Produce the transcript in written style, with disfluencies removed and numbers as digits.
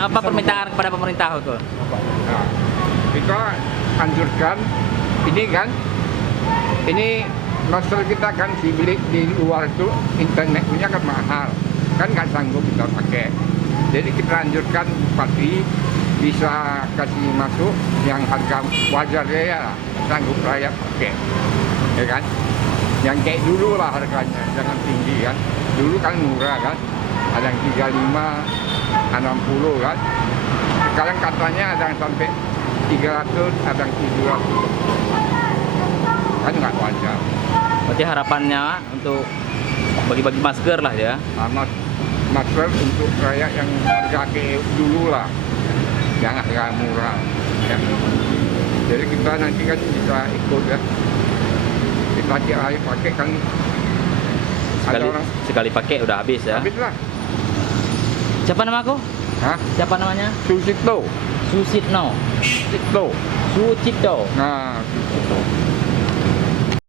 apa permintaan kepada pemerintah itu? Nah, kita anjurkan ini kan, ini master kita kan beli di luar itu internet punya kan mahal, kan nggak sanggup kita pakai. Jadi kita anjurkan bupati bisa kasih masuk yang harga wajar ya, sanggup rakyat pakai, ya kan? Yang kayak dulu lah harganya, jangan tinggi kan. Dulu kan murah kan, ada yang 35, 60 kan. Sekarang katanya ada yang sampai 300, ada yang 700. Kan nggak wajar. Berarti harapannya untuk bagi-bagi masker lah ya. Masker untuk rakyat yang harga kayak dulu lah, yang harga murah. Ya. Jadi kita nanti kan bisa ikut ya. Kita tiap pakai kan. Sekali pakai udah habis ya. Habis lah. Siapa nama aku? Hah? Siapa namanya? Susito. Susitno. Susito. Sucipto. Nah,